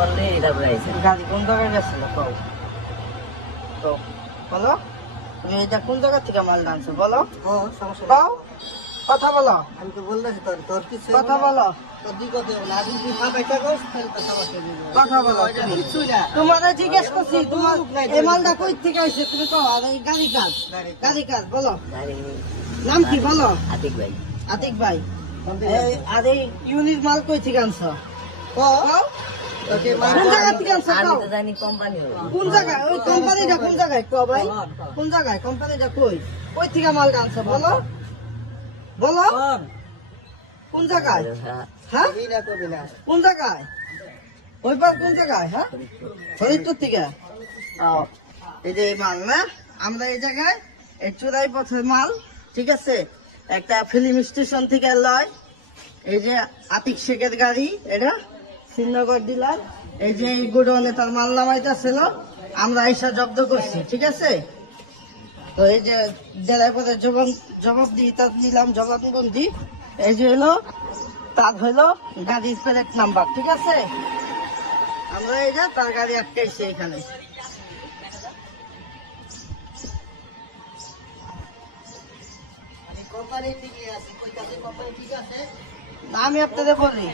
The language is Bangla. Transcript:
বললে তারপরে আইছেন। গাড়ি কোন জায়গায় গেছিল কও তো বলো তুমি এটা কোন জায়গা থেকে মাল আনছো বলো কও কথা বলো আমি তো বলতেছি তোর কিছু কথা বলো তোর দিক কথা বল আজ তুই ফাঁকা থাকস তাহলে তো সমস্যা নেই কথা বলো কিছু না তোমারে জিজ্ঞেস করছি তোমার এই মালটা কই থেকে আইছে তুমি কও আর এই গাড়ি কাজ বলো নাম কি বলো আতিক ভাই। আতিক ভাই এই আর এই ইউনিট মাল কই থেকে আনছো কও ওকে কোন জায়গা থেকে আনছো আমি কও তো জানি কোম্পানি কোন জায়গায় ওই কোম্পানিটা কোন জায়গায় কও ভাই কোন জায়গায় কোম্পানিটা কই কই থেকে মাল আনছো বলো বলো কোন জায়গায় হ্যাঁ এই না করবি না কোন জায়গায় ওই পার কোন জায়গায় হ্যাঁ ফরিদপুর থেকে এই যে এই মাল না আমরা এই জায়গায় এই চোরাই পথের মাল ঠিক আছে একটা ফিল্ম স্টেশন থেকে লয় এই যে আতিক শেখের গাড়ি এটা শ্রীনগর ডিলার এই যে এই গোডাউনে তার মাল নামাইতেছিল আমরা এসে জব্দ করছি ঠিক আছে তো এই যে জেলায় পথে জবাব দিই তার নিলাম জবানবন্দি এই যে হলো তার হলো গাড়ির প্লেট নাম্বার ঠিক আছে আমরা এই যে তার গাড়ি আটকাইছি এখানে কোম্পানি ঠিকই আছে কই কাছে কোম্পানি ঠিক আছে না আমি আপনাদের বলি